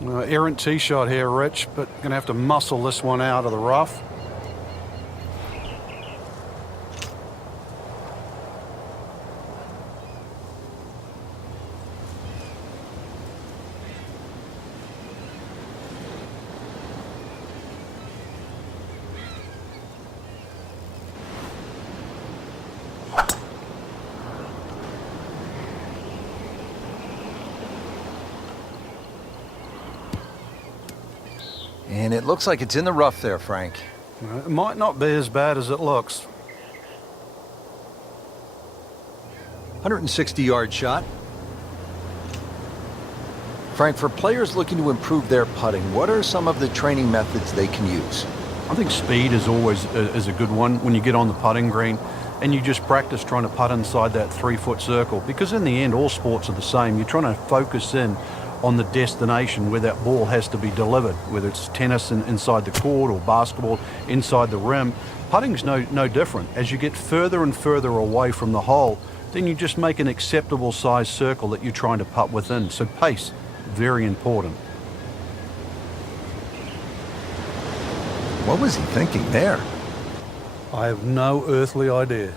Errant tee shot here, Rich, but going to have to muscle this one out of the rough. And it looks like it's in the rough there, Frank. It might not be as bad as it looks. 160-yard shot. Frank, for players looking to improve their putting, what are some of the training methods they can use? I think speed is always a good one when you get on the putting green and you just practice trying to putt inside that 3-foot circle, because in the end all sports are the same. You're trying to focus in on the destination where that ball has to be delivered, whether it's tennis inside the court or basketball inside the rim. Putting's no different. As you get further and further away from the hole, then you just make an acceptable size circle that you're trying to putt within. So pace, very important. What was he thinking there? I have no earthly idea.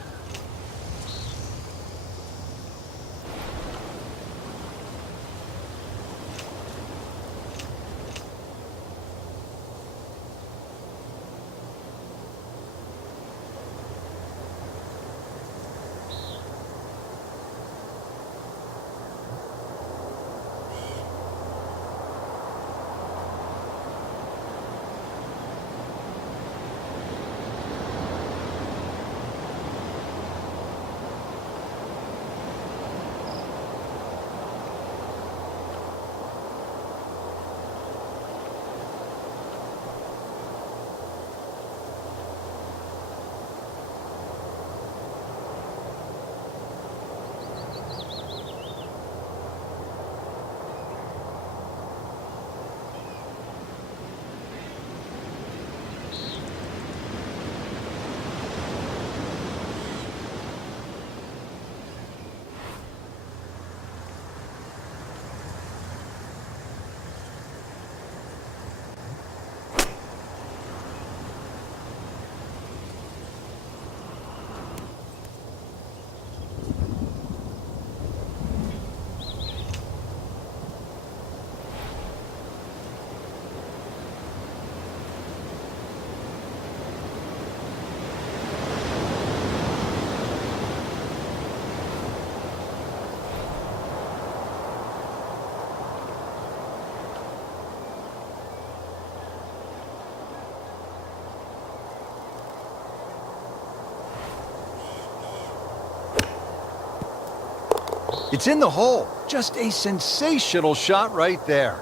It's in the hole. Just a sensational shot right there.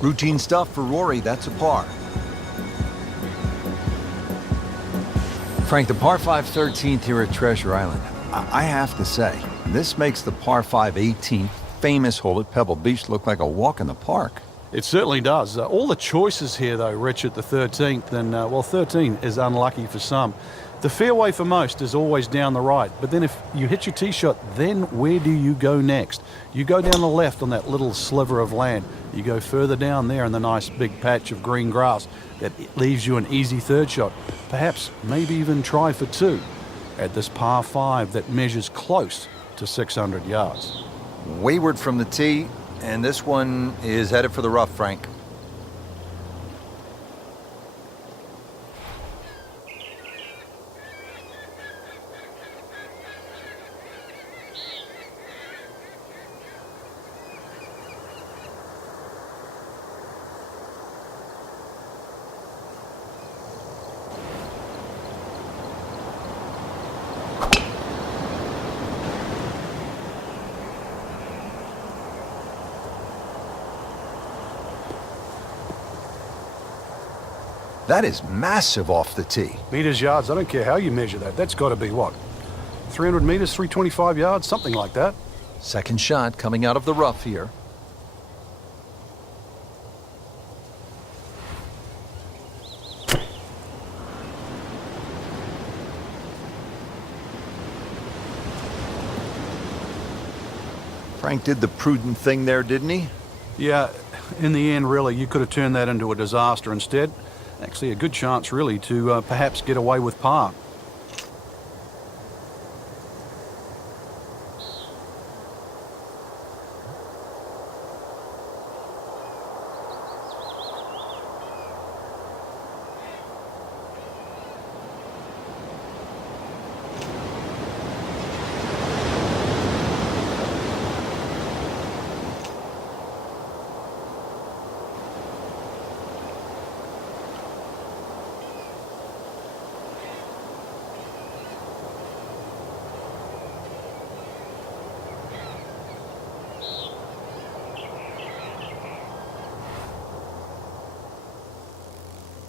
Routine stuff for Rory, that's a par. Frank, the par 5 13th here at Treasure Island. I have to say, this makes the par 5 18th famous hole at Pebble Beach look like a walk in the park. It certainly does. All the choices here, though, Rich, at the 13th, and, well, 13 is unlucky for some. The fairway for most is always down the right, but then if you hit your tee shot, then where do you go next? You go down the left on that little sliver of land. You go further down there in the nice big patch of green grass. That leaves you an easy third shot. Perhaps, maybe even try for 2 at this par 5 that measures close to 600 yards. Wayward from the tee, and this one is headed for the rough, Frank. That is massive off the tee. Meters, yards, I don't care how you measure that. That's got to be what? 300 meters, 325 yards, something like that. Second shot coming out of the rough here. Frank did the prudent thing there, didn't he? Yeah, in the end, really, you could have turned that into a disaster instead. Actually, a good chance, really, to perhaps get away with par.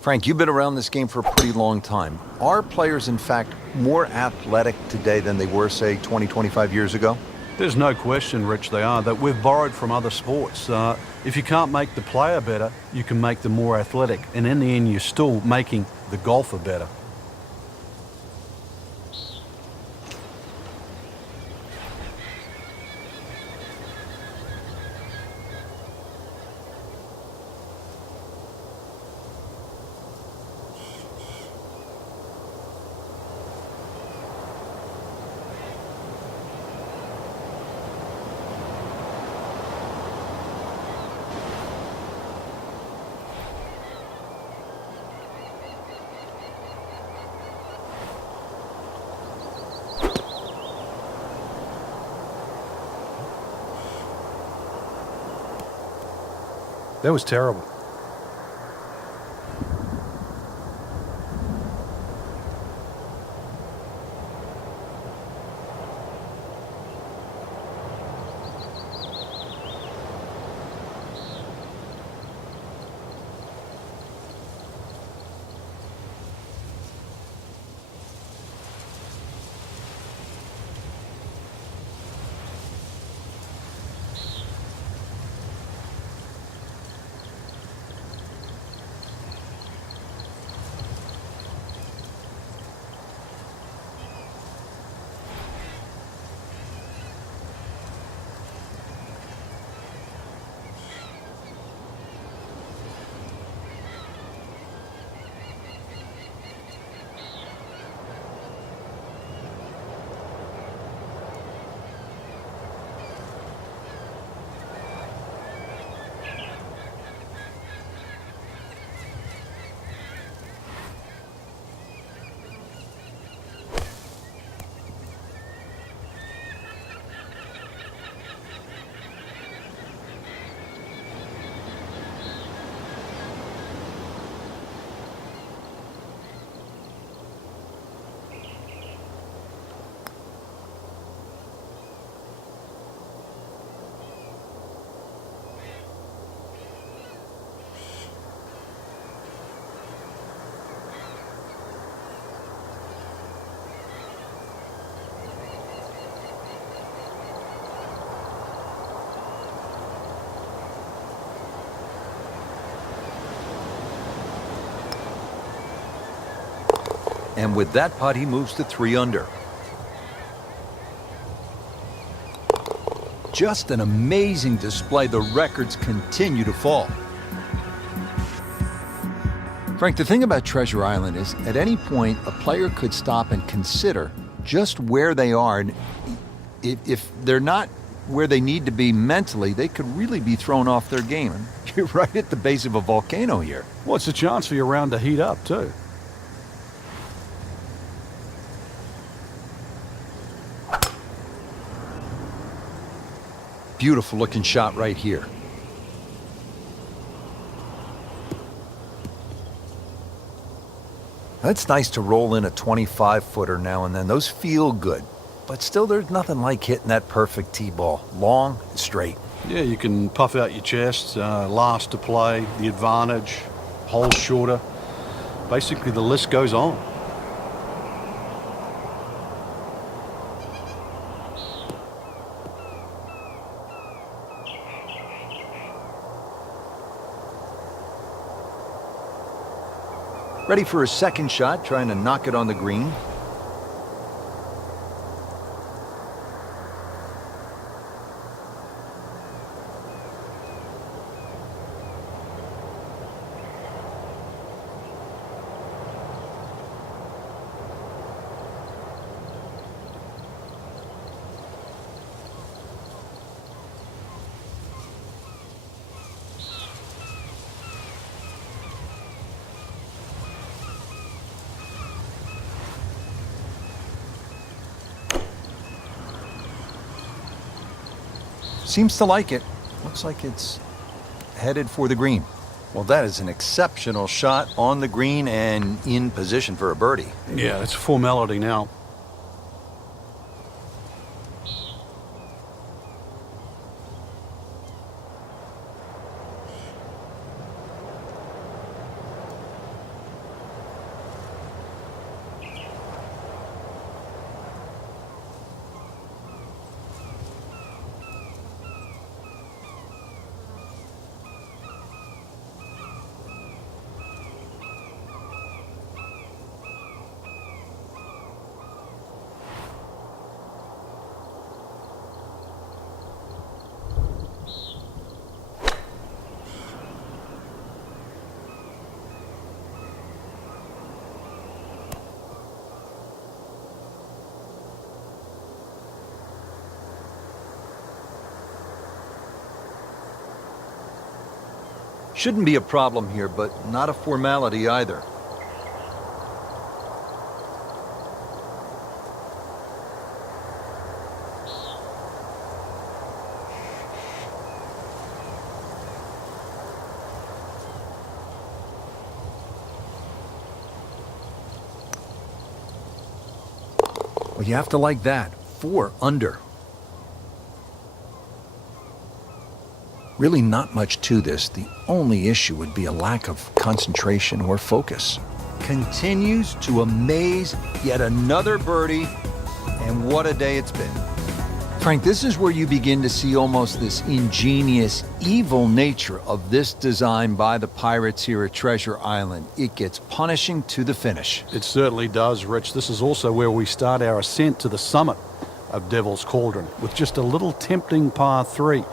Frank, you've been around this game for a pretty long time. Are players, in fact, more athletic today than they were, say, 20, 25 years ago? There's no question, Rich, they are. That we've borrowed from other sports. If you can't make the player better, you can make them more athletic. And in the end, you're still making the golfer better. That was terrible. And with that putt, he moves to 3 under. Just an amazing display. The records continue to fall. Frank, the thing about Treasure Island is at any point, a player could stop and consider just where they are. And if they're not where they need to be mentally, they could really be thrown off their game. And you're right at the base of a volcano here. Well, it's a chance for your round to heat up, too. Beautiful looking shot right here. It's nice to roll in a 25-footer now and then. Those feel good. But still, there's nothing like hitting that perfect tee ball. Long and straight. Yeah, you can puff out your chest, last to play, the advantage, hole shorter. basically the list goes on. Ready for a second shot, trying to knock it on the green. Seems to like it. Looks like it's headed for the green. Well, that is an exceptional shot on the green and in position for a birdie. Yeah, it's a formality now. Shouldn't be a problem here, but not a formality either. Well, you have to like that. 4 under. Really not much to this. The only issue would be a lack of concentration or focus. Continues to amaze. Yet another birdie. And what a day it's been. Frank, this is where you begin to see almost this ingenious, evil nature of this design by the Pirates here at Treasure Island. It gets punishing to the finish. It certainly does, Rich. This is also where we start our ascent to the summit of Devil's Cauldron with just a little tempting par 3.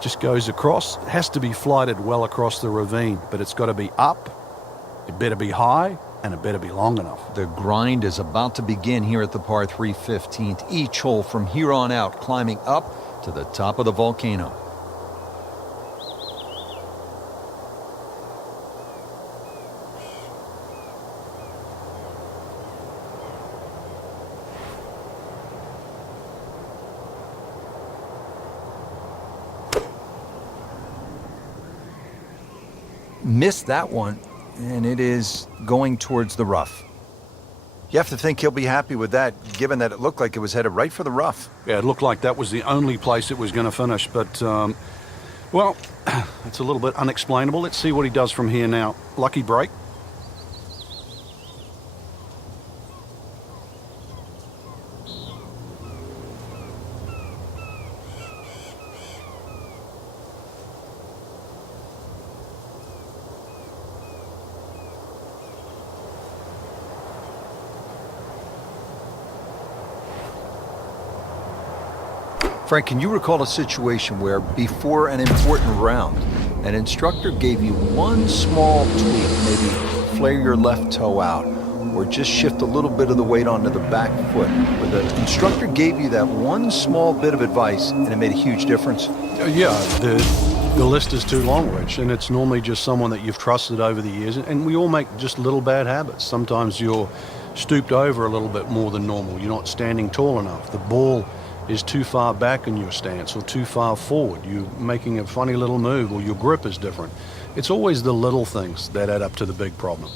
Just goes across, has to be flighted well across the ravine, but it's got to be up, it better be high, and it better be long enough. The grind is about to begin here at the par 3 15th. Each hole from here on out climbing up to the top of the volcano. Missed that one, and it is going towards the rough. You have to think he'll be happy with that, given that it looked like it was headed right for the rough. Yeah, it looked like that was the only place it was going to finish, but, well, it's a little bit unexplainable. Let's see what he does from here now. Lucky break. Frank, can you recall a situation where before an important round, an instructor gave you one small tweak, maybe flare your left toe out, or just shift a little bit of the weight onto the back foot, where the instructor gave you that one small bit of advice and it made a huge difference? Yeah, the list is too long, Rich, and it's normally just someone that you've trusted over the years, and we all make just little bad habits. Sometimes you're stooped over a little bit more than normal. You're not standing tall enough. The ball is too far back in your stance or too far forward. You're making a funny little move, or your grip is different. It's always the little things that add up to the big problem.